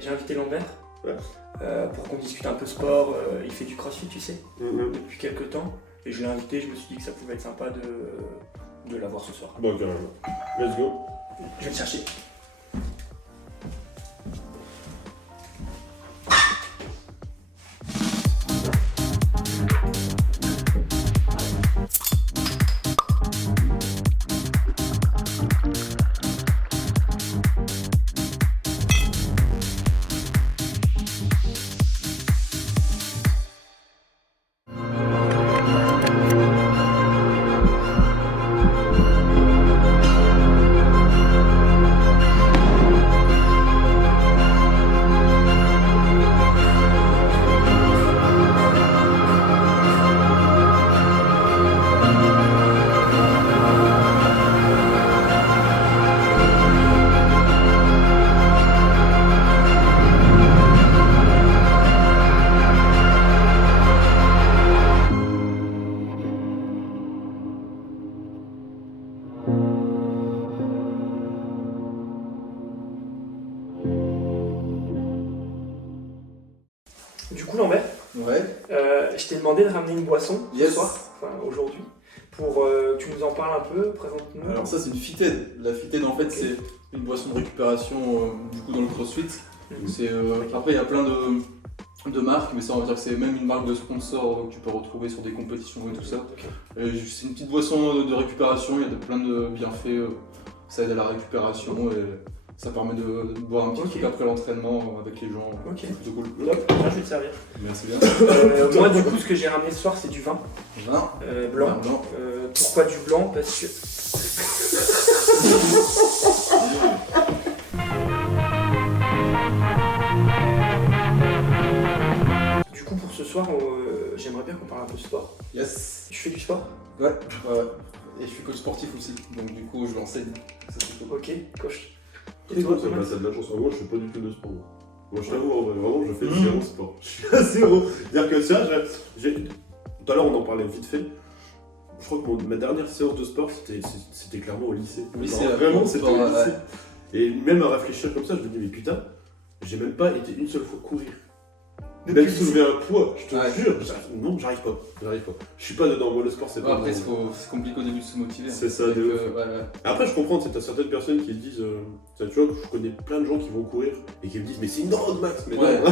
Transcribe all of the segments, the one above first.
J'ai invité Lambert Ouais. pour qu'on discute un peu sport. Il fait du crossfit, tu sais, Mhm. depuis quelques temps. Et je l'ai invité, je me suis dit que ça pouvait être sympa de l'avoir ce soir. Bon, carrément. Let's go. Je vais le chercher. Du coup, Lambert, Ouais. je t'ai demandé de ramener une boisson Yes. ce soir, enfin aujourd'hui, pour que tu nous en parles un peu, présente-nous. Alors ça c'est une Fitted. La Fitted en fait c'est une boisson de récupération du coup dans le CrossFit. Mhm. C'est après il y a plein de marques, mais ça on va dire que c'est même une marque de sponsor que tu peux retrouver sur des compétitions et tout ça. Ok. C'est une petite boisson de récupération, il y a plein de bienfaits. Ça aide à la récupération et ça permet de boire un petit Ok. truc après l'entraînement avec les gens. Ok. C'est plutôt cool. Top, bien, je vais te servir. Merci bien. Moi, du coup, ce que j'ai ramené ce soir, c'est du vin Vin. blanc. Vin blanc. Pourquoi du blanc? Parce que. Du coup, pour ce soir, j'aimerais bien qu'on parle un peu de sport. Yes. Tu fais du sport? Ouais. Et je suis coach sportif aussi, donc du coup je l'enseigne. Ça c'est cool. Ok, coach. Et C'est toi, bon, ça Thomas? passe à de la chance. Moi, je fais pas du tout de sport. Moi, je t'avoue, en vrai, vraiment, je fais zéro sport. Je suis à zéro. C'est-à-dire que ça, tout à l'heure, on en parlait vite fait. Je crois que ma dernière séance de sport, c'était clairement au lycée. Au lycée, Alors, vraiment, c'était au ouais. lycée. Et même à réfléchir comme ça, je me dis, mais putain, j'ai même pas été une seule fois courir. Même soulever un poids, je te Ouais. jure. Non, j'arrive pas. Je suis pas dedans. Moi, le sport, c'est pas. Après mon- c'est compliqué au début de se motiver. C'est ça, Donc, de ouf. ouais. Après, je comprends, tu sais, t'as certaines personnes qui disent, tu vois, je connais plein de gens qui vont courir et qui me disent, mais c'est une drogue, Max, mais Ouais. non,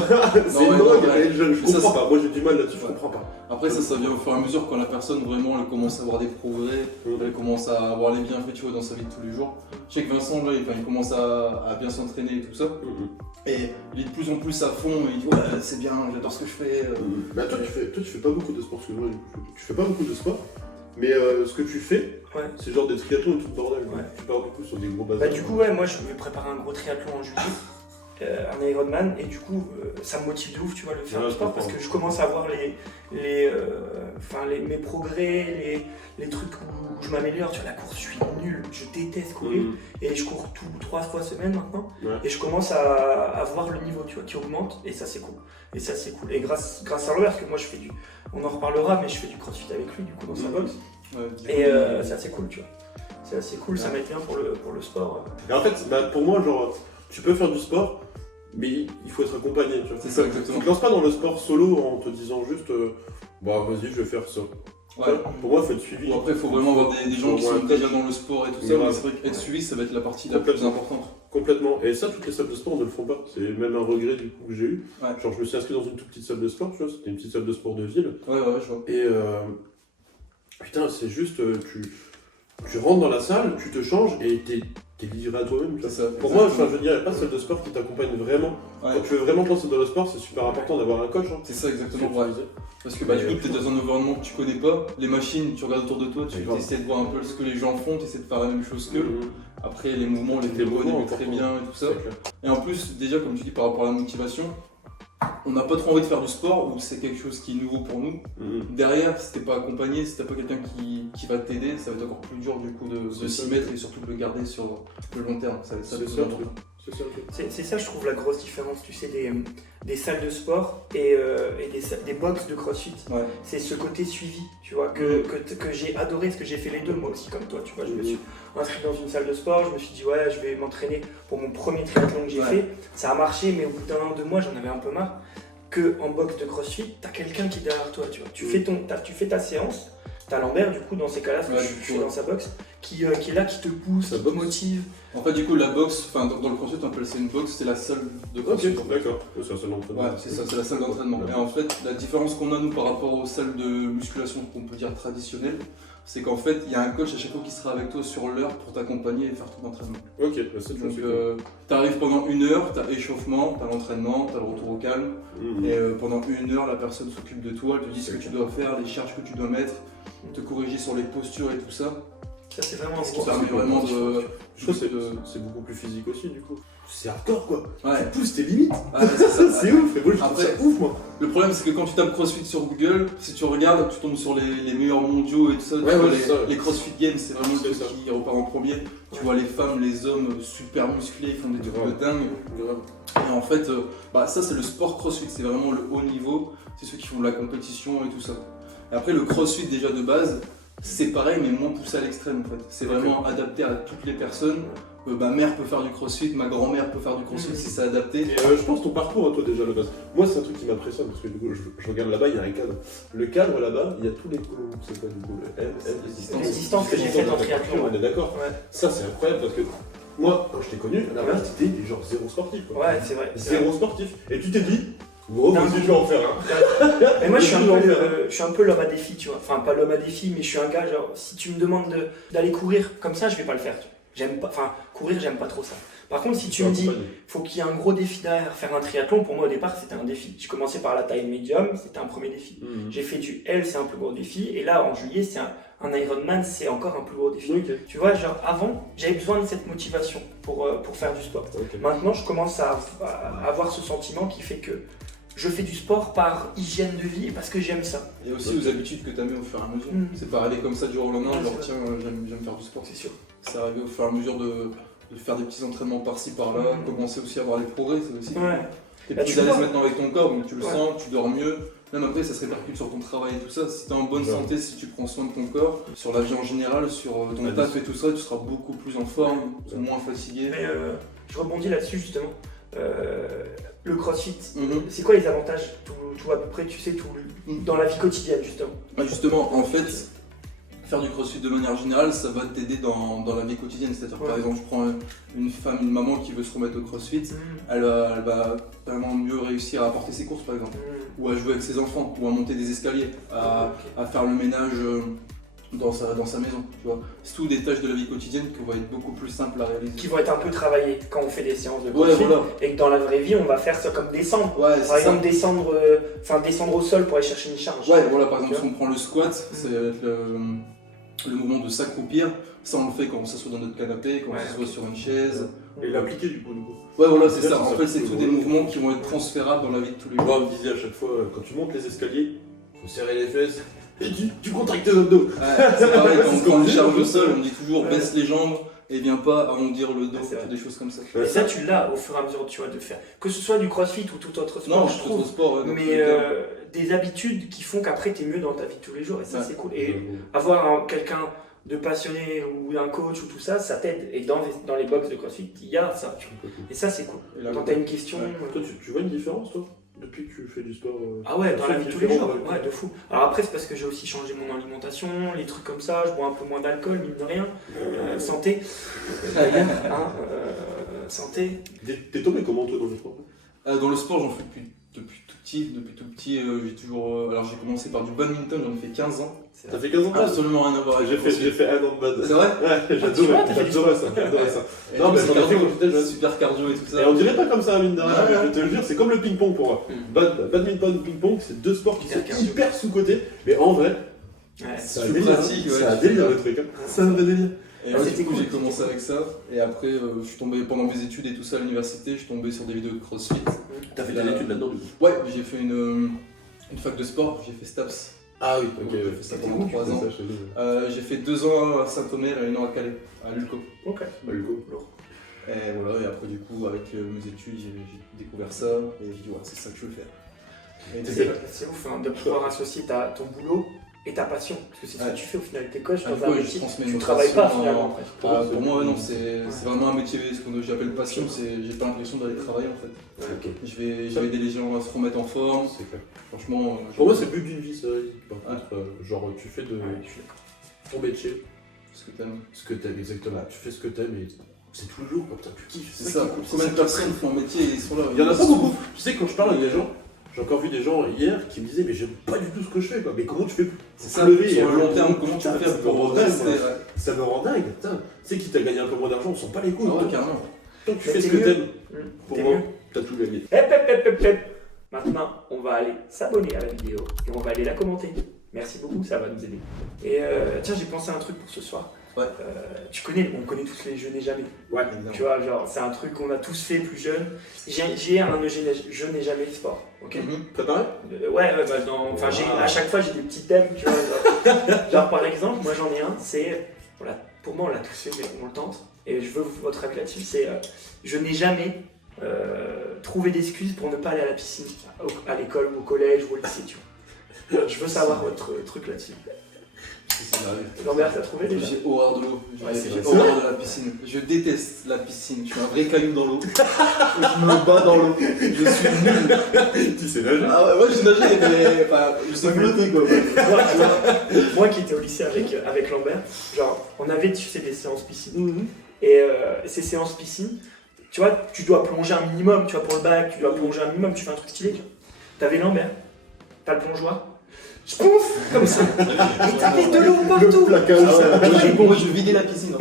c'est une ouais, drogue, non, ouais. mais je Mais ça, comprends c'est- pas. Moi, j'ai du mal là-dessus, je Ouais. comprends pas. Après ça vient au fur et à mesure quand la personne vraiment elle commence à avoir des progrès, elle commence à avoir les bienfaits tu vois, dans sa vie de tous les jours. Je sais que Vincent là, il commence à bien s'entraîner et tout ça. Et il est de plus en plus à fond, il dit ouais c'est bien, j'adore ce que je fais. Bah, toi, tu fais pas beaucoup de sport, parce que moi, tu fais pas beaucoup de sport, mais ce que tu fais, Ouais. c'est genre des triathlons et tout le bordel. Ouais. Tu pars beaucoup sur des gros bazars. Bah, du coup, ouais, moi je vais préparer un gros triathlon en juillet, un Ironman, et du coup, ça me motive de ouf, tu vois, le faire Ouais, le je sport, comprends. parce que je commence à voir mes progrès, les trucs où je m'améliore. Tu vois, la course, je suis nul, je déteste courir, et je cours 3 fois semaine maintenant, Ouais. et je commence à voir le niveau, tu vois, qui augmente, et ça c'est cool. Et grâce à Robert, parce que moi je fais on en reparlera, mais je fais du crossfit avec lui, du coup, dans sa box, Ouais, du et coup, c'est assez cool, tu vois. C'est assez cool, ça m'aide bien pour le sport. Et en fait, bah, pour moi, genre, tu peux faire du sport, mais il faut être accompagné. Tu vois. C'est ça, Tu exactement. te lances pas dans le sport solo en te disant juste, bah vas-y, je vais faire ça. Ouais. Tu vois, pour moi, il faut être suivi. Bon, après il faut vraiment avoir des gens qui Ouais, sont déjà dans le sport et tout ça, Ouais. mais c'est vrai qu'être suivi ça va être la partie la plus importante. Complètement. Et ça, toutes les salles de sport ne le font pas. C'est même un regret du coup que j'ai eu. Ouais. Genre, je me suis inscrit dans une toute petite salle de sport, tu vois, c'était une petite salle de sport de ville. Ouais, je vois. Et putain, c'est juste, tu rentres dans la salle, tu te changes et t'es livré à toi-même. tu vois. C'est ça. Pour moi, enfin, je veux dire, il n'y a pas de salle de sport qui t'accompagne vraiment. Ouais. Quand tu veux vraiment te lancer dans le sport, c'est super important d'avoir un coach. Hein. C'est ça exactement. C'est ce que Ouais. tu disais. Parce que bah, du coup, tu es dans un environnement que tu connais pas, les machines, tu regardes autour de toi, tu D'accord. essaies de voir un peu ce que les gens font, tu essaies de faire la même chose qu'eux. Mhm. Après, les mouvements, les Les tempos, mouvements, on très important. bien et tout ça. C'est clair. Et en plus, déjà, comme tu dis, par rapport à la motivation, on n'a pas trop envie de faire du sport où c'est quelque chose qui est nouveau pour nous. Mhm. Derrière, si t'es pas accompagné, si t'as pas quelqu'un qui va t'aider, ça va être encore plus dur du coup de C'est s'y ça. mettre et surtout de le garder sur le long terme. Ça va être ça le C'est plus ça, important. C'est ça, ok. C'est ça, je trouve, la grosse différence, tu sais, des salles de sport et des box de CrossFit. Ouais. C'est ce côté suivi, tu vois, que j'ai adoré, parce que j'ai fait les deux, moi aussi, comme toi, tu vois. Je me suis inscrit dans une salle de sport, je me suis dit, ouais, je vais m'entraîner pour mon premier triathlon que j'ai fait. Ça a marché, mais au bout d'un an, 2 mois, j'en avais un peu marre. En box de CrossFit, t'as quelqu'un qui est derrière toi, tu vois. Tu fais ta séance, t'as Lambert, du coup, dans ces cas-là, parce que je suis dans sa box, qui est là, qui te pousse, qui te motive. En fait, du coup, la boxe, enfin dans le CrossFit, on appelle ça une boxe, c'est la salle de CrossFit. Ok, d'accord. C'est la salle d'entraînement. Ouais, c'est ça, c'est la salle d'entraînement. Et en fait, la différence qu'on a, nous, par rapport aux salles de musculation qu'on peut dire traditionnelles, c'est qu'en fait, il y a un coach à chaque fois qui sera avec toi sur l'heure pour t'accompagner et faire ton entraînement. Ok, c'est Donc, t'arrives pendant 1 heure, t'as échauffement, t'as l'entraînement, t'as le retour au calme. Et pendant 1 heure, la personne s'occupe de toi, elle te dit ce que tu dois faire, les charges que tu dois mettre, te corriger sur les postures et tout ça. Ça, c'est vraiment Ce qui permet vraiment de. Je trouve que c'est beaucoup plus physique aussi, du coup. C'est hardcore, quoi. Ouais. Tu pousses tes limites. Ouais, c'est ça. C'est ouf. Et moi, je trouve Après, ça ouf, moi. Le problème, c'est que quand tu tapes CrossFit sur Google, si tu regardes, tu tombes sur les meilleurs mondiaux et tout ça. Tu vois, les CrossFit Games, c'est vraiment ceux qui repart en premier. Tu vois les femmes, les hommes super musclés, ils font des trucs de dingue. Et en fait, ça, c'est le sport CrossFit. C'est vraiment le haut niveau. C'est ceux qui font de la compétition et tout ça. Et après, le CrossFit, déjà de base, c'est pareil, mais moins poussé à l'extrême en fait. C'est vraiment adapté à toutes les personnes. Ma mère peut faire du crossfit, ma grand-mère peut faire du crossfit si c'est adapté. Et je pense ton parcours à toi déjà le base. Moi c'est un truc qui m'impressionne parce que du coup je regarde là-bas, il y a un cadre. Le cadre là-bas, il y a tous les c'est quoi du coup les distances que j'ai faites en triathlon. On est d'accord. Ouais. Ça c'est incroyable parce que moi quand je t'ai connu, à la base t'étais genre zéro sportif. Quoi. Ouais, c'est vrai. Zéro sportif. Et tu t'es dit, bon, vas-y, je vais en faire un. Mais moi je suis un peu l'homme à défi, tu vois. Enfin pas l'homme à défi, mais je suis un gars, genre si tu me demandes d'aller courir comme ça, je vais pas le faire. J'aime pas, enfin courir, j'aime pas trop ça. Par contre, si tu me dis, faut qu'il y ait un gros défi derrière, faire un triathlon, pour moi au départ c'était un défi. J'ai commencé par la taille médium, c'était un premier défi. J'ai fait du L, c'est un plus gros défi. Et là en juillet, c'est un Ironman, c'est encore un plus gros défi. Okay. Tu vois, genre avant, j'avais besoin de cette motivation pour faire du sport. Okay. Maintenant, je commence à avoir ce sentiment qui fait que je fais du sport par hygiène de vie et parce que j'aime ça. Et aussi aux habitudes que tu as mis au fur et à mesure. C'est pas aller comme ça du jour au lendemain, genre tiens, j'aime faire du sport. C'est sûr. C'est arrivé au fur et à mesure de faire des petits entraînements par-ci par-là, commencer aussi à voir les progrès, c'est aussi. Ouais. T'es plus à l'aise maintenant avec ton corps, donc tu le sens, tu dors mieux. Même après, ça se répercute sur ton travail et tout ça. Si t'es en bonne santé, si tu prends soin de ton corps, sur la vie en général, sur ton taf et tout ça, tu seras beaucoup plus en forme, moins fatigué. Mais je rebondis là-dessus justement. Le crossfit, c'est quoi les avantages, tout à peu près, tu sais, tout dans la vie quotidienne justement? Justement, en fait, faire du crossfit de manière générale, ça va t'aider dans la vie quotidienne. C'est-à-dire, par exemple, je prends une femme, une maman qui veut se remettre au crossfit, elle va vraiment mieux réussir à porter ses courses, par exemple, ou à jouer avec ses enfants, ou à monter des escaliers, à faire le ménage dans sa maison, tu vois. C'est tout des tâches de la vie quotidienne qui vont être beaucoup plus simples à réaliser. Qui vont être un peu travaillées quand on fait des séances de crossfit. Et que dans la vraie vie, on va faire ça comme descendre. Par exemple, descendre au sol pour aller chercher une charge. Ouais, voilà, par exemple, si on prend le squat, c'est le mouvement de s'accroupir. Ça, on le fait quand on s'assoit dans notre canapé, quand on s'assoit sur une chaise. Et l'appliquer du coup. Ouais, voilà, c'est ça. En fait, c'est tous des mouvements qui vont être transférables dans la vie de tous les jours. Moi, on me disait à chaque fois, quand tu montes les escaliers, faut serrer les fesses. Et tu contractes tes abdos. Ouais, c'est pareil, quand on prend une charge au sol, on dit toujours baisse les jambes et viens pas arrondir le dos, des choses comme ça. Et ça, tu l'as au fur et à mesure, tu vois, de faire. Que ce soit du crossfit ou tout autre sport, non, je trouve. Sport, mais des habitudes qui font qu'après, t'es mieux dans ta vie de tous les jours, et ça, c'est cool. Et avoir quelqu'un de passionné ou un coach ou tout ça, ça t'aide. Et dans les box de crossfit, il y a ça. Et ça, c'est cool. Quand t'as une question. Toi, tu vois une différence, toi? Depuis que tu fais du sport Ah ouais, dans la vie de tous les jours, ouais, de fou. Alors après, c'est parce que j'ai aussi changé mon alimentation, les trucs comme ça, je bois un peu moins d'alcool, mine de rien. Santé. Santé. T'es tombé comment, toi, dans le sport? Dans le sport, j'en fais depuis tout petit. J'ai toujours. Alors j'ai commencé par du badminton, j'en ai fait 15 ans. T'as fait 15 ans? Absolument rien à voir. J'ai fait 1 an de bad. C'est vrai? Ouais, j'adorais ça. Non, mais c'est cardio, super cardio et tout ça. Et on dirait pas comme ça, mine de rien, je te le jure, c'est comme le ping-pong pour moi. Badminton, ping-pong, c'est deux sports qui sont hyper sous-cotés, mais en vrai, c'est un délire. C'est un délire le truc. C'est un vrai délire. Et du coup, j'ai commencé avec ça, et après, je suis tombé pendant mes études et tout ça à l'université, je suis tombé sur des vidéos de CrossFit. T'as fait des études là-dedans du coup? Ouais, j'ai fait une fac de sport, j'ai fait STAPS. Ah oui, ok, j'ai fait ça pendant 3 ans. J'ai fait 2 ans à Saint-Omer et 1 an à Calais, à l'ULCO. Ok, à l'ULCO. Et voilà, et après du coup avec mes études j'ai découvert ça et j'ai dit ouais c'est ça que je veux faire. Et C'est ouf hein, de pouvoir associer ton boulot et ta passion. Parce que c'est ce que tu fais au final, t'es coach dans du un coup, métier, je tu travailles pas finalement presque. pour moi non, c'est vraiment un métier, ce que j'appelle passion, j'ai pas l'impression d'aller travailler en fait. Ouais, ok. Je vais aider les gens à se remettre en forme, C'est clair. franchement. Pour moi, c'est le but d'une vie, ça. Par contre, genre, tu fais de Ouais, je suis d'accord. ton métier Ce que t'aimes. ce que t'aimes, exactement. Tu fais ce que t'aimes et c'est tous les jours, comme ça, tu kiffes. C'est ça, combien de personnes font un métier et ils sont là. Il y en a pas beaucoup. Tu sais, quand je parle avec des gens, j'ai encore vu des gens hier qui me disaient, mais j'aime pas du tout ce que je fais, quoi. Mais comment tu fais pour C'est ça, lever sur le et long terme, comment tu putain, fais ça me pour rend dingue, rester. moi. Ça me rend dingue, putain. Tu sais, quitte à gagner un peu moins d'argent, on s'en bat les couilles. Ah ouais, carrément. Tant que tu Mais fais ce t'es que mieux. t'aimes, pour T'es moi, mieux. t'as tout gagné. Hep. Maintenant, on va aller s'abonner à la vidéo et on va aller la commenter. Merci beaucoup, ça va nous aider. Et tiens, j'ai pensé à un truc pour ce soir. Ouais. On connaît tous les Je n'ai jamais. Ouais, Tu vois, genre, c'est un truc qu'on a tous fait plus jeune. J'ai un Je n'ai jamais le sport. Ok. Préparé Ouais, bah, à chaque fois j'ai des petits thèmes, tu vois. Genre, par exemple, moi j'en ai un, c'est. Voilà, pour moi on l'a tous fait, mais on le tente. Et je veux votre avis là-dessus, c'est. Je n'ai jamais trouvé d'excuses pour ne pas aller à la piscine, à l'école ou au collège ou au lycée, tu vois. Je veux savoir votre truc là-dessus. Lambert, t'as trouvé déjà? J'ai horreur de l'eau. Ouais, c'est J'ai vrai. horreur de la piscine. Je déteste la piscine. Je suis un vrai caillou dans l'eau. Je me bats dans l'eau. Je suis nul. Tu sais nager. Ah ouais, moi je nageais, mais enfin, je sais flotter quoi. Moi qui étais au lycée avec Lambert, genre, on avait, tu sais, des séances piscine. Et ces séances piscine, tu vois, tu dois plonger un minimum, tu vois, pour le bac, tu dois plonger un minimum, tu fais un truc stylé, tu vois. T'avais Lambert, t'as le plongeoir, je pouf, comme ça. Et t'avais de l'eau partout. Moi je vidais la piscine.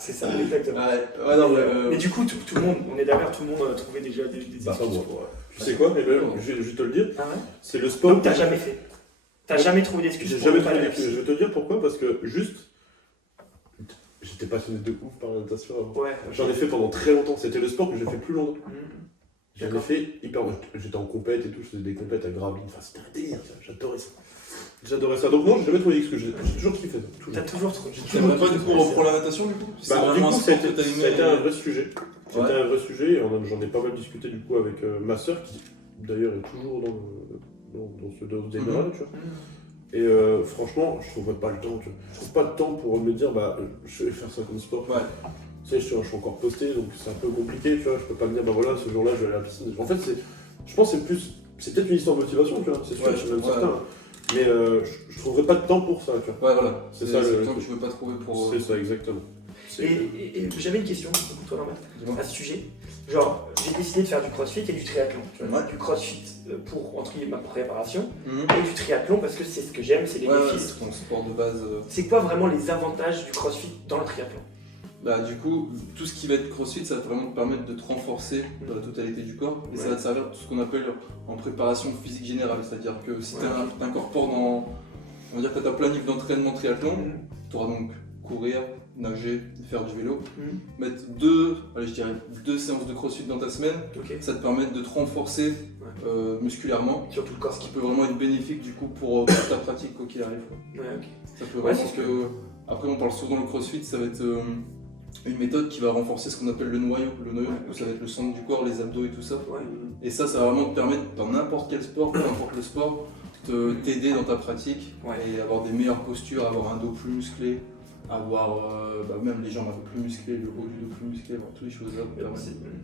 C'est ça, exactement. Ouais, non, Mais du coup, tout le monde, on est d'accord, tout le monde a trouvé déjà des Bah, excuses moi. pour. Tu sais quoi, mais même, je vais te le dire, Ah ouais? c'est le sport. Donc t'as jamais fait. T'as jamais trouvé d'excuses J'ai pour jamais ne pas trouvé aller à la d'excuses. Je piscine. vais te dire pourquoi, parce que juste, j'étais passionné de ouf par la natation avant. Ouais. J'en ai fait pendant très longtemps, c'était le sport que j'ai fait plus longtemps. Mhm. J'en ai D'accord. fait hyper. J'étais en compète et tout, je faisais des compètes à graveline, enfin c'était un délire, ça. J'adorais ça. J'adorais ça. Donc, non, j'ai jamais trouvé d'excuses, j'ai toujours kiffé ça. Toujours. T'as toujours trouvé. T'aimerais pas du coup reprendre la natation du coup? C'est Bah, du vraiment coup, un ça a sport que t'as été aimé. un vrai sujet. C'était Ouais. un vrai sujet et j'en ai pas mal discuté du coup avec ma soeur qui d'ailleurs est toujours dans ce domaine-là, tu vois. Et franchement, je trouverais pas le temps, tu vois. Je trouve pas le temps pour me dire, bah, je vais faire ça comme sport. Ouais. Tu sais, je suis encore posté, donc c'est un peu compliqué, tu vois. Je peux pas me dire, bah voilà, ce jour-là, je vais aller à la piscine. En fait, je pense que c'est peut-être une histoire de motivation, tu vois. C'est sûr, Ouais, je suis même ouais. certain. Mais je trouverais pas de temps pour ça, tu vois. Ouais, voilà. C'est C'est ça, le le temps que truc. tu veux pas trouver pour. C'est ça, exactement. Et j'avais une question pour toi, Lambert, Dis-moi. à ce sujet. Genre, j'ai décidé de faire du crossfit et du triathlon. Tu vois. Ouais. Du crossfit pour entre guillemets ma préparation Mhm. et du triathlon parce que c'est ce que j'aime, c'est les Ouais, défis. c'est ton sport de base. C'est quoi vraiment les avantages du crossfit dans le triathlon? Bah du coup, tout ce qui va être crossfit, ça va vraiment te permettre de te renforcer dans la totalité du corps. Et ça va te servir tout ce qu'on appelle en préparation physique générale. C'est-à-dire que si t'incorpores dans, on va dire que t'as ta planif d'entraînement triathlon, tu auras donc courir, nager, faire du vélo. Mettre deux séances de crossfit dans ta semaine, Ok. ça te permet de te renforcer musculairement. Sur tout le corps. Ce qui peut vraiment être bénéfique du coup pour ta pratique quoi qu'il arrive. Ouais, ok. Ça peut Ouais, vraiment c'est que... Après on parle souvent dans le crossfit, ça va être une méthode qui va renforcer ce qu'on appelle le noyau. Le noyau, du coup, ça va être le centre du corps, les abdos et tout ça. Ouais. Et ça va vraiment te permettre dans n'importe quel sport, peu importe le sport, t'aider dans ta pratique et avoir des meilleures postures, avoir un dos plus musclé, avoir même les jambes un peu plus musclées, le haut du dos plus musclé, avoir toutes les choses là.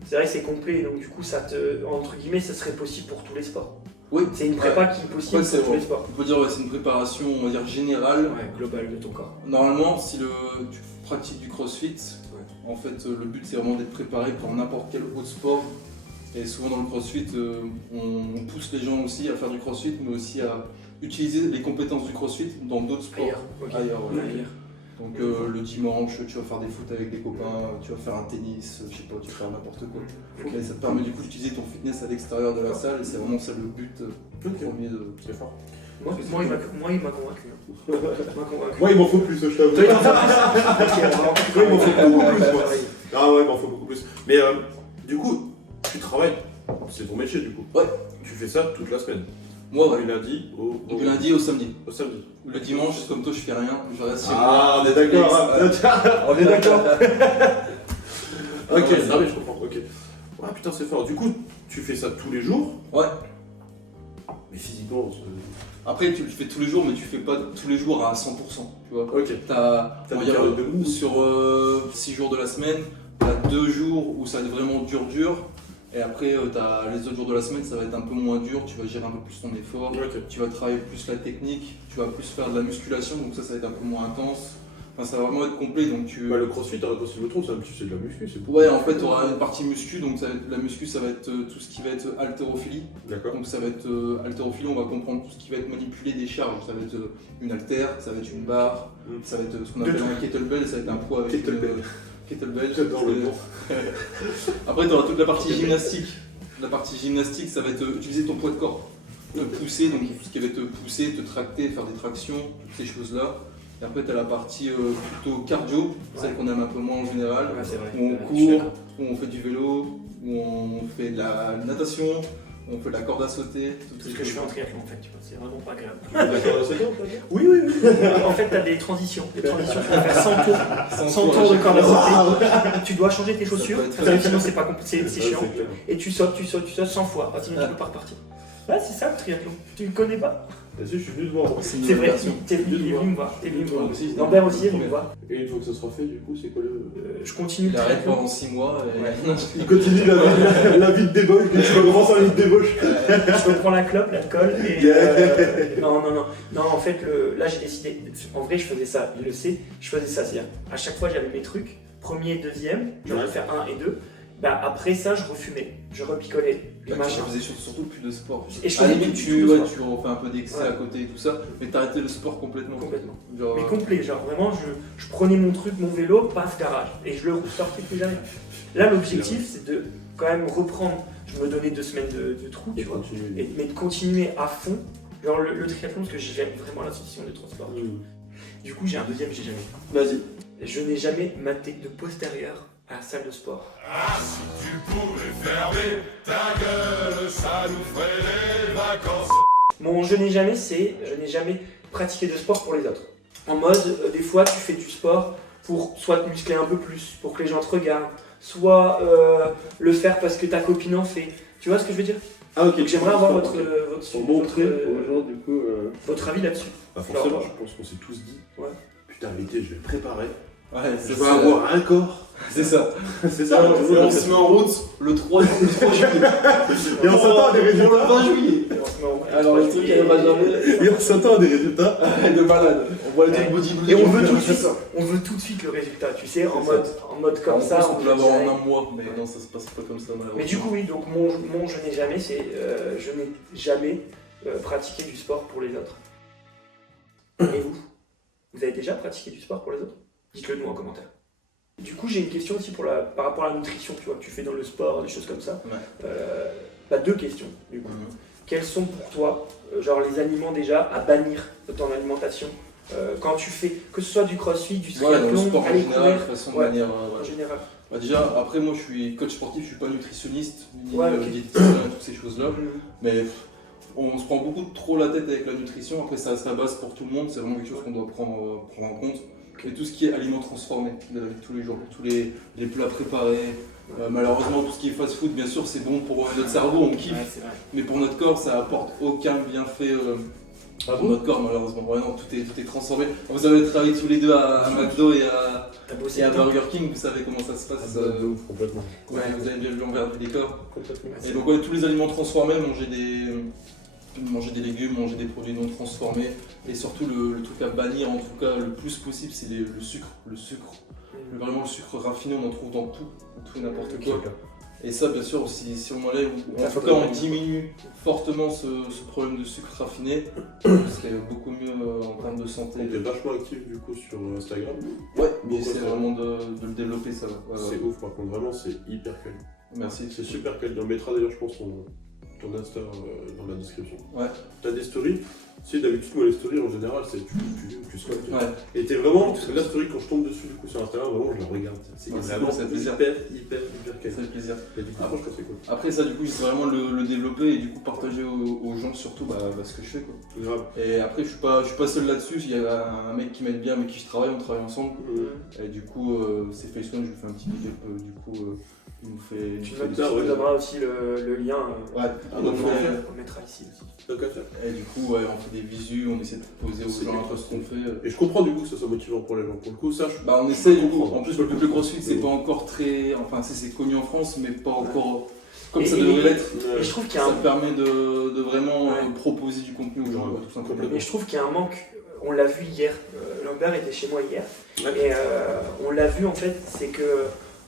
C'est vrai que c'est complet, donc du coup, ça te, entre guillemets, ça serait possible pour tous les sports. Oui, C'est une prépa qui est possible Ouais, c'est pour tous vrai. les sports. On peut dire c'est une préparation, on va dire générale. Ouais, global de ton corps. Normalement, si tu pratiques du crossfit, en fait, le but c'est vraiment d'être préparé pour n'importe quel autre sport. Et souvent dans le crossfit, on pousse les gens aussi à faire du crossfit, mais aussi à utiliser les compétences du crossfit dans d'autres sports. Ailleurs. Ok. Ailleurs, ouais. Ailleurs. Donc le dimanche, tu vas faire des foot avec des copains, tu vas faire un tennis, je sais pas, tu vas faire n'importe quoi. Et ça te permet du coup d'utiliser ton fitness à l'extérieur de la salle et c'est vraiment ça le but premier de... C'est fort. Moi, il m'a convaincu. Il m'a convaincu. Moi, il m'en faut plus, je t'avoue. Toi, il m'en faut plus. Moi, il m'en faut beaucoup plus, Ouais, moi. pareil. Ah ouais, il m'en faut beaucoup plus. Mais du coup, tu travailles, c'est ton métier du coup. Ouais. Tu fais ça toute la semaine. Moi, Du lundi du lundi au samedi. au samedi. Le dimanche, comme toi, je fais rien, je reste chez Ah, moi. on est d'accord. Netflix, On est d'accord. Ok, Ouais, ah oui, je comprends. Ok. Ouais, putain, c'est fort. Du coup, tu fais ça tous les jours, Ouais. mais physiquement. Après, tu le fais tous les jours, mais tu fais pas tous les jours à 100%. Tu vois. Ok. T'as T'as on va des dire, périodes de mou. sur 6 jours de la semaine, t'as 2 jours où ça va être vraiment dur. Et après, t'as les autres jours de la semaine, ça va être un peu moins dur. Tu vas gérer un peu plus ton effort. Ok. Tu vas travailler plus la technique. Tu vas plus faire de la musculation, donc ça va être un peu moins intense. Enfin, ça va vraiment être complet. Donc Bah, le crossfit, arrête pas si je me trompe, c'est de la muscu, c'est Ouais, en fait, tu auras une partie muscu. Donc la muscu, ça va être tout ce qui va être haltérophilie. D'accord. Donc ça va être haltérophilie, on va comprendre tout ce qui va être manipuler des charges. Ça va être une haltère, ça va être une barre, ça va être ce qu'on appelle un kettlebell, ça va être un poids avec kettlebell. J'adore le nom. Après, tu auras toute la partie gymnastique. La partie gymnastique, ça va être utiliser ton poids de corps. Te pousser, donc tout ce qui va te pousser, te tracter, faire des tractions, toutes ces choses-là. Et après, tu as la partie plutôt cardio, celle qu'on aime un peu moins en général, Ouais, c'est vrai. où on court, où on fait du vélo, où on fait de la natation, où on fait de la corde à sauter. C'est ce que je fais en triathlon en fait, tu vois, c'est vraiment pas agréable. D'accord, c'est bon, Oui. En fait, t'as des transitions. Tu vas faire 100 tours. 100 tours de corde à sauter. Tu dois changer tes chaussures, parce que sinon c'est pas compliqué, c'est chiant. Et tu sautes 100 fois. Ah, sinon tu peux pas repartir. Ouais, c'est ça le triathlon. Tu le connais pas? Vas-y, je suis venu te voir. C'est vrai, il est venu me voir. Lambert aussi est venu me voir. Et une fois que ça sera fait, du coup, c'est quoi le. Je continue le Il arrête triathlon. pendant 6 mois. Et... Ouais. Il continue la vie de débauche, mais tu commences à la vie de débauche. Je reprends la clope, l'alcool et non, en fait là j'ai décidé, en vrai je faisais ça, il le sait, je faisais ça, c'est-à-dire à chaque fois j'avais mes trucs, premier, deuxième, j'aurais faire 1 et 2, bah après ça je refumais, je repicolais, Tu le machin. faisais surtout plus de sport. Et je À la faisais limite, tout tu le sport. refais un peu d'excès Ouais. à côté et tout ça, mais t'arrêtais le sport complètement. Complètement. Genre, Mais complet, genre vraiment je prenais mon truc, mon vélo, passe garage, et je le ressortais plus jamais. Là l'objectif c'est de quand même reprendre, je me donnais 2 semaines de trou, tu vois. Mais de continuer à fond, genre le triathlon, parce que j'aime vraiment l'association de transport. Du coup, j'ai un deuxième, j'ai jamais fait. Vas-y. Je n'ai jamais maté de postérieur à la salle de sport. Ah, si tu pouvais fermer ta gueule, ça nous ferait les vacances. Mon je n'ai jamais, c'est je n'ai jamais pratiqué de sport pour les autres. En mode, des fois, tu fais du sport pour soit te muscler un peu plus, pour que les gens te regardent, soit le faire parce que ta copine en fait. Tu vois ce que je veux dire? Ah, ok. Donc j'aimerais avoir votre Pour montrer aux gens, du coup. votre avis là-dessus. Bah, forcément, Alors, je pense qu'on s'est tous dit. Ouais. Putain, l'été, je vais le préparer. Ouais, Je vais avoir un corps. C'est ça. C'est ça. On se met en route le 3 juillet. Et on s'attend à des résultats. Le 20 juillet. Alors le truc arrivera jamais. Et on s'attend à des résultats. De malade. On voit les trucs bodybuilding. Et on veut tout de suite, le résultat, tu sais, en mode comme ça. On peut l'avoir en un mois, mais non, ça se passe pas comme ça malheureusement. Mais du coup, oui, donc mon je n'ai jamais, c'est je n'ai jamais pratiqué du sport pour les autres. Et vous? Vous avez déjà pratiqué du sport pour les autres? Dites-le nous en commentaire. Du coup, j'ai une question aussi par rapport à la nutrition, tu vois, que tu fais dans le sport, des choses comme ça. Ouais. Bah, 2 questions, du coup. Quels sont pour toi, genre les aliments déjà à bannir de ton alimentation quand tu fais, que ce soit du crossfit, du Voilà, dans le triathlon, sport en aller général, de courir, façon de ouais, manière. en général. Bah déjà, après moi je suis coach sportif, je suis pas nutritionniste, ni Ouais, ok. diététicien, toutes ces choses-là. Mhm. Mais on se prend beaucoup trop la tête avec la nutrition, après ça reste la base pour tout le monde, c'est vraiment quelque chose qu'on doit prendre en compte. Et tout ce qui est aliments transformés de la vie de tous les jours, tous les plats préparés. Malheureusement, tout ce qui est fast-food, bien sûr, c'est bon pour notre cerveau, on kiffe. Ouais, c'est vrai. Mais pour notre corps, ça apporte aucun bienfait pour notre corps, malheureusement. Ouais, non, tout est transformé. Vous avez travaillé tous les deux à McDo et T'as bossé à dedans. Burger King, vous savez comment ça se passe. De ouf, complètement. Ouais, vous avez bien vu l'envers du décor. Complètement. Et donc, ouais, tous les aliments transformés, manger des légumes, manger des produits non transformés. Et surtout, le truc à bannir, en tout cas, le plus possible, c'est le sucre. Le sucre. Vraiment, le sucre raffiné, on en trouve dans tout et n'importe quoi. Et ça, bien sûr, si on enlève, ou en tout cas, on diminue fortement ce problème de sucre raffiné, ce qui est beaucoup mieux en termes de santé. T'es vachement actif du coup sur Instagram. Ouais, Beaucoup j'essaie ça. vraiment de le développer, ça va. Ouais, C'est ouais. ouf, par contre, vraiment, c'est hyper quali. Merci. C'est super quali. On mettra d'ailleurs, je pense, ton Insta dans la description. Ouais. T'as des stories. Tu sais, d'habitude, moi, les stories en général, c'est tu scrolles. Ouais. Et t'es vraiment. Parce que la story, quand je tombe dessus du coup sur Instagram, vraiment, je la regarde. C'est Ouais, c'est vraiment cool, ça fait plaisir. hyper Ça calme. fait plaisir. Et du coup, franchement, c'est cool. Après ça, du coup, j'essaie vraiment de le développer et du coup partager aux gens surtout ce que je fais, quoi. Grave. Et après, je suis pas seul là-dessus. Il y a un mec qui m'aide bien, avec qui je travaille, on travaille ensemble. Et du coup, c'est Faceone, je lui fais un petit big up. Du coup, il nous fait. Tu il nous fait ça, nous ouais. donneras aussi le lien. Ouais, Ah, on donc, fait- On mettra ici aussi. Donc, à faire. Et du coup, ouais, on fait des visus, on essaie de poser aux C'est gens un bien. peu ce qu'on fait. Et je comprends du coup que ça soit motivant pour les gens. Pour le coup, ça, je. Bah, on essaie du coup. comprendre. En plus, le CrossFit, c'est pas encore très. Enfin, c'est connu en France, mais pas encore comme Et- ça devrait l'être. Et je trouve qu'il y a Ça un permet de vraiment Ouais. proposer du contenu aux gens, Ouais, tout simplement. Mais je trouve qu'il y a un manque, on l'a vu hier, Lambert était chez moi hier, Ouais. et on l'a vu en fait, c'est que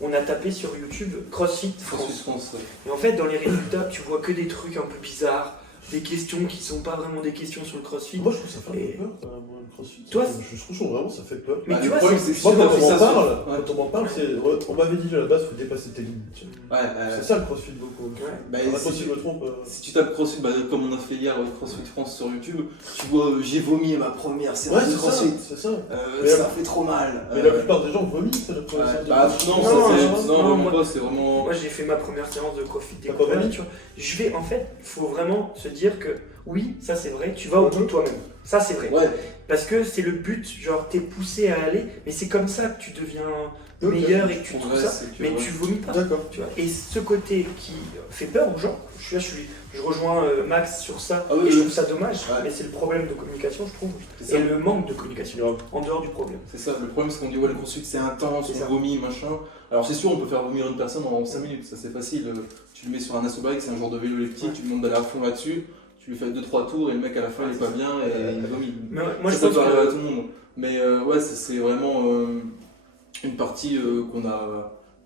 on a tapé sur YouTube CrossFit CrossFit France. France, ouais. Et en fait, dans les résultats, tu vois que des trucs un peu bizarres, des questions qui sont pas vraiment des questions sur le CrossFit. Moi je trouve ça fait un Et- peu peur quand même, moi, le crossfit. Toi, je trouve vraiment ça fait peur. Mais Bah, tu le vois, problème, c'est que Moi si quand t'as fait on m'en ça parle, sur- ouais. quand on m'en parle, on m'avait dit à la base faut dépasser tes limites. tu vois. Ouais, C'est ça le crossfit beaucoup. bah, Après, si si je me trompe. Si tu tapes CrossFit, comme on a fait hier, CrossFit France sur YouTube, tu vois j'ai vomi ma première Ouais, séance de c'est ça, CrossFit. c'est ça. Ça la- fait trop mal. Mais la plupart des gens vomissent la première Ouais, séance de bah, crossfit. non, Non, ça c'est. non, Non, vraiment moi- pas, c'est vraiment. Moi j'ai fait ma première séance de CrossFit et T'as pas compagnie, vomi tu vois. Je vais, en fait, il faut vraiment se dire que oui, ça c'est vrai, tu vas au bout de toi-même. Ça c'est vrai. Ouais, Parce que c'est le but, genre t'es poussé à aller, mais c'est comme ça que tu deviens Ok. meilleur et que tu trouves Ouais, ça, c'est que, mais ouais. tu vomis pas. D'accord. Tu vois. Et ce côté qui fait peur aux gens, je rejoins Max sur ça, Ah oui, et je oui. trouve ça dommage, Ouais. mais c'est le problème de communication, je trouve, c'est ça. et le manque de communication, en dehors du problème. C'est ça, le problème c'est qu'on dit ouais le CrossFit c'est intense, C'est ça. on vomit, machin. Alors c'est sûr on peut faire vomir une personne en 5 minutes, ça c'est facile. Tu le mets sur un assaut bike, c'est un genre de vélo elliptique, Ouais. tu lui demandes d'aller à fond là-dessus, tu lui fais 2-3 tours et le mec à la fin il est pas bien et il vomit. Mais moi je ça pense peut arriver à que... tout le monde. Mais ouais c'est vraiment une partie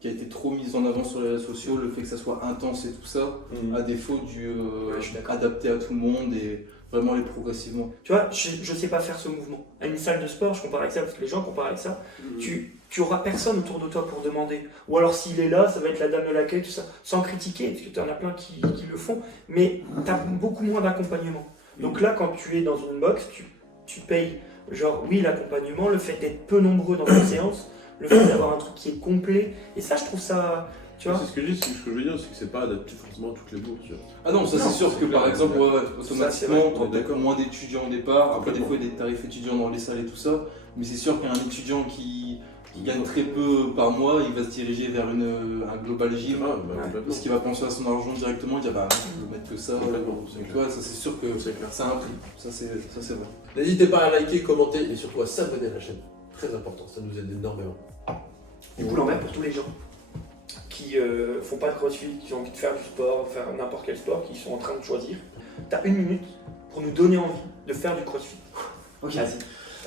qui a été trop mise en avant sur les réseaux sociaux, le fait que ça soit intense et tout ça, à défaut du Ouais, je suis d'accord. adapté à tout le monde et vraiment aller progressivement. Tu vois, je sais pas faire ce mouvement. À une salle de sport, je compare avec ça, parce que les gens comparent avec ça, tu auras personne autour de toi pour demander. Ou alors s'il est là, ça va être la dame de l'accueil, tout ça, sans critiquer, parce que tu en as plein qui le font, mais tu as beaucoup moins d'accompagnement. Donc là, quand tu es dans une box, tu payes, genre, oui, l'accompagnement, le fait d'être peu nombreux dans une séance, le fait d'avoir un truc qui est complet, et ça, je trouve ça, tu vois. C'est ce que je dis, ce que je veux dire, c'est que c'est pas adapté forcément à toutes les bourses. tu vois. Ah non, ça Non, c'est sûr c'est que clair, par exemple, c'est ouais, Ça, c'est automatiquement, vrai, t'as d'accord. moins d'étudiants au départ. Après, des Complètement. fois, il y a des tarifs étudiants dans les salles et tout ça. Mais c'est sûr qu'un étudiant qui gagne très peu par mois, il va se diriger vers un global gym. Ah, bah, complètement. Parce qu'il va penser à son argent directement, il dit ah bah non, je peux mettre que ça. Complètement, c'est Donc, clair. ouais, ça c'est sûr que C'est clair. ça a un prix. Ça c'est vrai. N'hésitez pas à liker, commenter et surtout à s'abonner à la chaîne. Très important, ça nous aide énormément. Du coup, Lambert, pour tous les gens qui font pas de crossfit, qui ont envie de faire du sport, faire n'importe quel sport, qui sont en train de choisir, t'as 1 minute pour nous donner envie de faire du crossfit. Ok. Vas-y.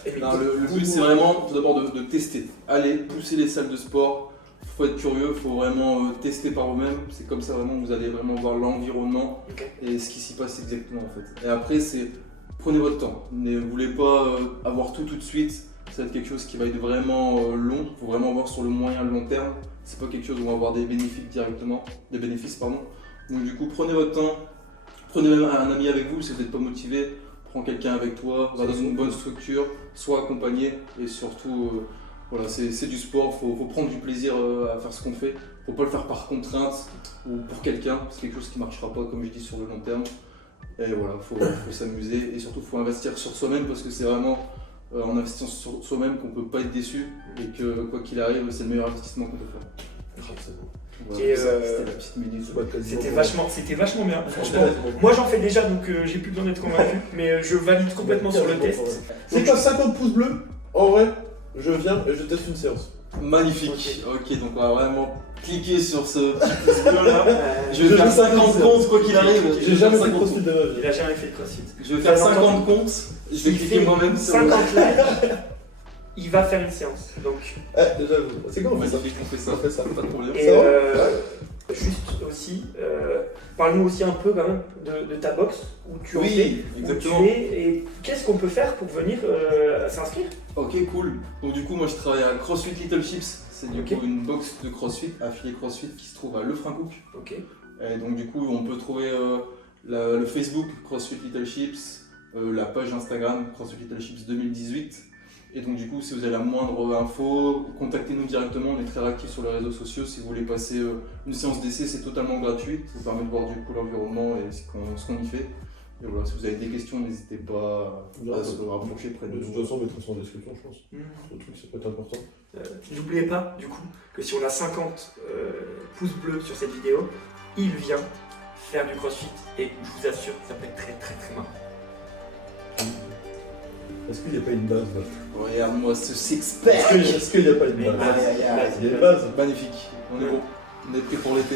1 minute. Non, le but c'est vraiment tout d'abord de tester. Aller pousser les salles de sport. Faut être curieux, faut vraiment tester par vous-même. C'est comme ça vraiment que vous allez vraiment voir l'environnement Ok. et ce qui s'y passe exactement en fait. Et après c'est prenez votre temps. Ne voulez pas avoir tout de suite. Ça va être quelque chose qui va être vraiment long. Il faut vraiment voir sur le moyen et le long terme. C'est pas quelque chose où on va avoir des bénéfices directement, Donc du coup prenez votre temps. Prenez même un ami avec vous si vous n'êtes pas motivé. Prends quelqu'un avec toi. Va dans une bonne structure. Sois accompagné et surtout voilà, c'est du sport. Faut prendre du plaisir à faire ce qu'on fait. Faut pas le faire par contrainte ou pour quelqu'un. C'est quelque chose qui marchera pas comme je dis sur le long terme. Et voilà, faut s'amuser et surtout faut investir sur soi-même parce que c'est vraiment en investissant sur soi-même qu'on peut pas être déçu et que quoi qu'il arrive, c'est le meilleur investissement qu'on peut faire. Voilà, Et, c'était la petite minute. C'était vachement bien, franchement. Moi j'en fais déjà donc j'ai plus besoin d'être convaincu, mais je valide complètement sur le test. Si t'as 50 pouces bleus, en vrai, je viens et je teste une séance. Magnifique. Ok, donc on va vraiment cliquer sur ce petit pouce bleu là. Je Je vais faire vais 50 comptes quoi qu'il arrive. J'ai Je vais jamais faire fait de 50 crossfit de ma vie. Il a jamais fait de crossfit. Je vais faire Bien 50 comptes. Je vais Il cliquer fait moi-même sur 50 likes, il va faire une séance. Donc, Déjà, c'est comment on fait ça Magnifique, on fait ça. On fait ça. Pas de problème. et Ça va juste aussi, parle-nous aussi un peu quand même de ta box, où tu en fais, Oui, où exactement. tu es, et qu'est-ce qu'on peut faire pour venir s'inscrire. Ok, cool. Donc du coup, moi je travaille à CrossFit Little Chips. C'est du Ok. coup une box de CrossFit, affiliée CrossFit, qui se trouve à Lefrancouc. Ok. Et donc du coup, on peut trouver le Facebook CrossFit Little Chips, la page Instagram CrossFit Little Chips 2018. Et donc du coup, si vous avez la moindre info, contactez-nous directement, on est très réactifs sur les réseaux sociaux. Si vous voulez passer une séance d'essai, c'est totalement gratuit. Ça vous permet de voir du coup l'environnement et ce qu'on y fait. Et voilà, si vous avez des questions, n'hésitez pas à se rapprocher près de De toute nous. façon, on mettra ça en description, je pense. Le truc, ça peut être important. N'oubliez pas, du coup, que si on a 50 pouces bleus sur cette vidéo, il vient faire du crossfit et je vous assure, ça peut être très très très marrant. Est-ce qu'il n'y a pas une base là? Regarde-moi ce six-pack. Est-ce qu'il n'y a pas une Mais base? aïe, aïe, aïe. Il y a une base. Magnifique, on est bon, on est prêt pour l'été.